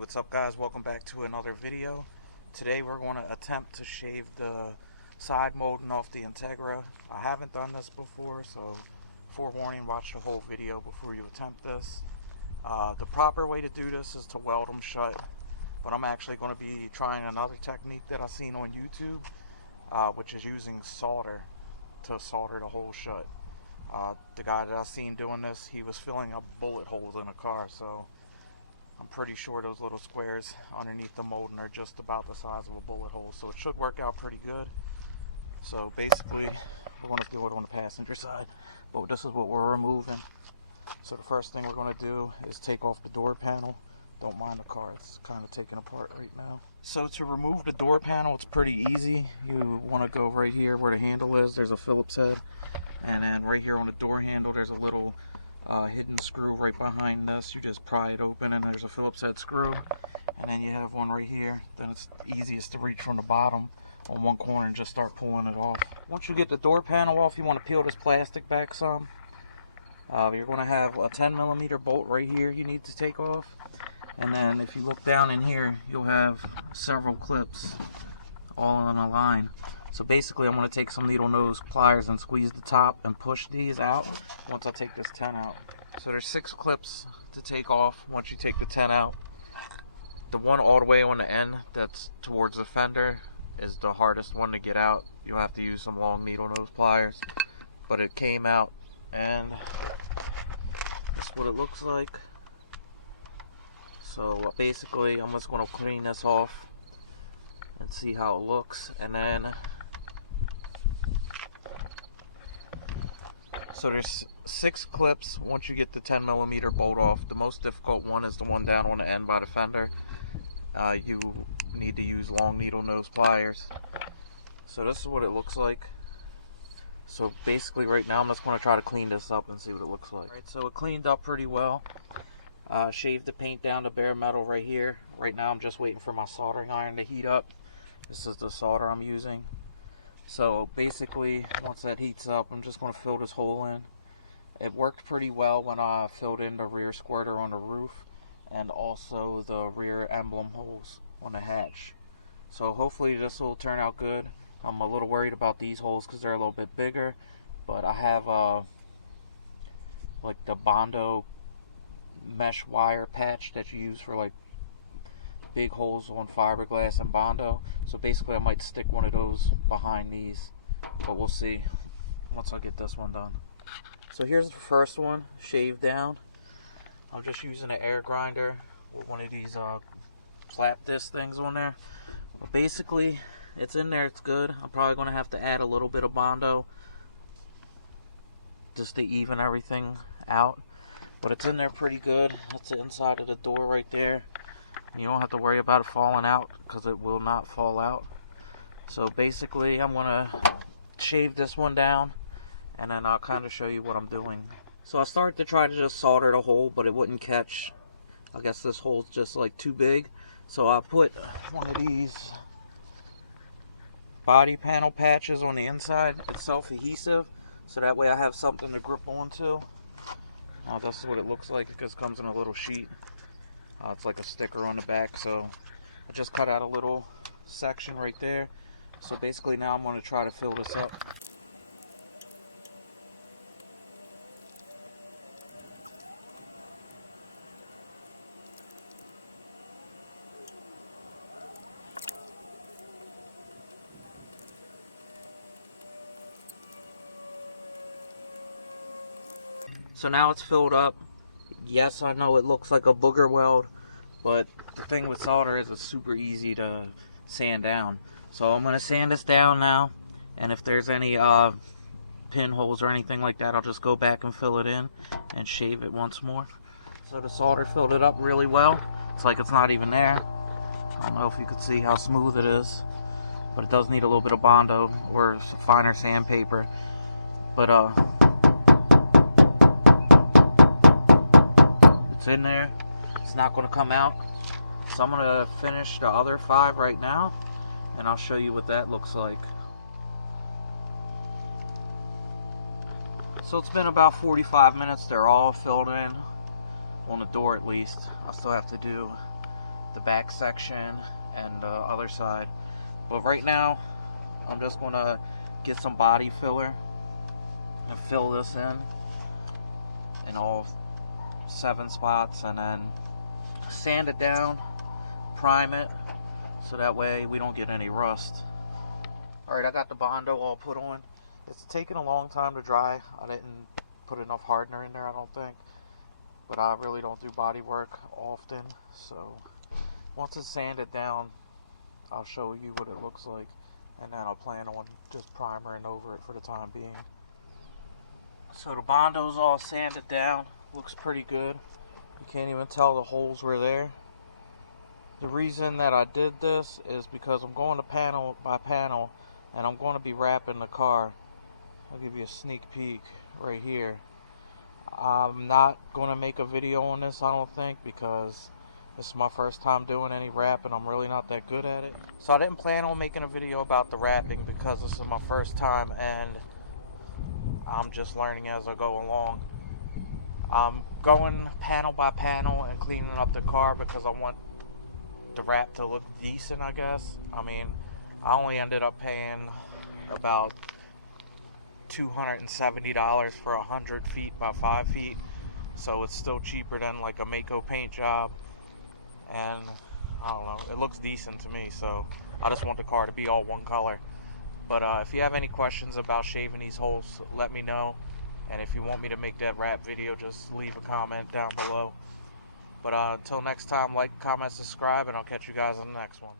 What's up guys, welcome back to another video. Today we're going to attempt to shave the side molding off the Integra. I haven't done this before, so forewarning, watch the whole video before you attempt this. The proper way to do this is to weld them shut, but I'm actually going to be trying another technique that I've seen on YouTube, which is using solder to solder the hole shut. The guy that I've seen doing this, he was filling up bullet holes in a car, so I'm pretty sure those little squares underneath the molding are just about the size of a bullet hole, so it should work out pretty good. So basically, we're going to do it on the passenger side, but this is what we're removing. So the first thing we're going to do is take off the door panel. Don't mind the car, it's kind of taken apart right now. So to remove the door panel, it's pretty easy. You want to go right here where the handle is, there's a Phillips head, and then right here on the door handle there's a little hidden screw right behind this. You just pry it open and there's a Phillips head screw, and then you have one right here. Then it's easiest to reach from the bottom on one corner and just start pulling it off. Once you get the door panel off, you want to peel this plastic back some. You're going to have a 10mm bolt right here you need to take off, and then if you look down in here you'll have several clips all on a line. So basically I'm going to take some needle nose pliers and squeeze the top and push these out once I take this 10 out. So there's 6 clips to take off once you take the 10 out. The one all the way on the end that's towards the fender is the hardest one to get out. You'll have to use some long needle nose pliers, but it came out, and that's what it looks like. So basically I'm just going to clean this off and see how it looks, and then so there's 6 clips once you get the 10mm bolt off. The most difficult one is the one down on the end by the fender. You need to use long needle nose pliers. So this is what it looks like. So basically right now I'm just going to try to clean this up and see what it looks like. Alright, so it cleaned up pretty well. Shaved the paint down to bare metal right here. Right now I'm just waiting for my soldering iron to heat up. This is the solder I'm using. So basically once that heats up, I'm just going to fill this hole in. It worked pretty well when I filled in the rear squirter on the roof and also the rear emblem holes on the hatch. So hopefully this will turn out good. I'm a little worried about these holes because they're a little bit bigger, but I have like the Bondo mesh wire patch that you use for like big holes on fiberglass and Bondo. So basically I might stick one of those behind these, but we'll see once I get this one done. So here's the first one, shaved down. I'm just using an air grinder with one of these slap disc things on there. But basically it's in there, it's good. I'm probably going to have to add a little bit of Bondo just to even everything out, but it's in there pretty good. That's the inside of the door right there. You don't have to worry about it falling out because it will not fall out. So basically I'm going to shave this one down and then I'll kind of show you what I'm doing. So I started to try to just solder the hole, but it wouldn't catch. I guess this hole's just like too big. So I put one of these body panel patches on the inside. It's self-adhesive, so that way I have something to grip onto. Now this is what it looks like. It just comes in a little sheet. It's like a sticker on the back, so I just cut out a little section right there. So basically now I'm going to try to fill this up. So now it's filled up. Yes, I know it looks like a booger weld, but the thing with solder is it's super easy to sand down. So I'm going to sand this down now, and if there's any pinholes or anything like that, I'll just go back and fill it in and shave it once more. So the solder filled it up really well. It's like it's not even there. I don't know if you could see how smooth it is, but it does need a little bit of Bondo or finer sandpaper. But it's in there. It's not going to come out. So I'm going to finish the other 5 right now, and I'll show you what that looks like. So it's been about 45 minutes. They're all filled in, on the door at least. I still have to do the back section and the other side. But right now I'm just going to get some body filler and fill this in all 7 spots, and then sand it down, prime it, so that way we don't get any rust. Alright, I got the Bondo all put on. It's taken a long time to dry. I didn't put enough hardener in there, I don't think. But I really don't do body work often, so once it's sanded down, I'll show you what it looks like, and then I'll plan on just primering over it for the time being. So the Bondo's all sanded down, looks pretty good. You can't even tell the holes were there. The reason that I did this is because I'm going to panel by panel, and I'm going to be wrapping the car. I'll give you a sneak peek right here. I'm not going to make a video on this, I don't think, because this is my first time doing any wrapping. I'm really not that good at it. So I didn't plan on making a video about the wrapping because this is my first time and I'm just learning as I go along. I'm going panel by panel and cleaning up the car because I want the wrap to look decent, I guess. I mean, I only ended up paying about $270 for 100 feet by 5 feet, so it's still cheaper than like a Mako paint job, and I don't know, it looks decent to me, so I just want the car to be all one color. But if you have any questions about shaving these holes, let me know, and if you want me to make that wrap video, just leave a comment down below. But until next time, like, comment, subscribe, and I'll catch you guys on the next one.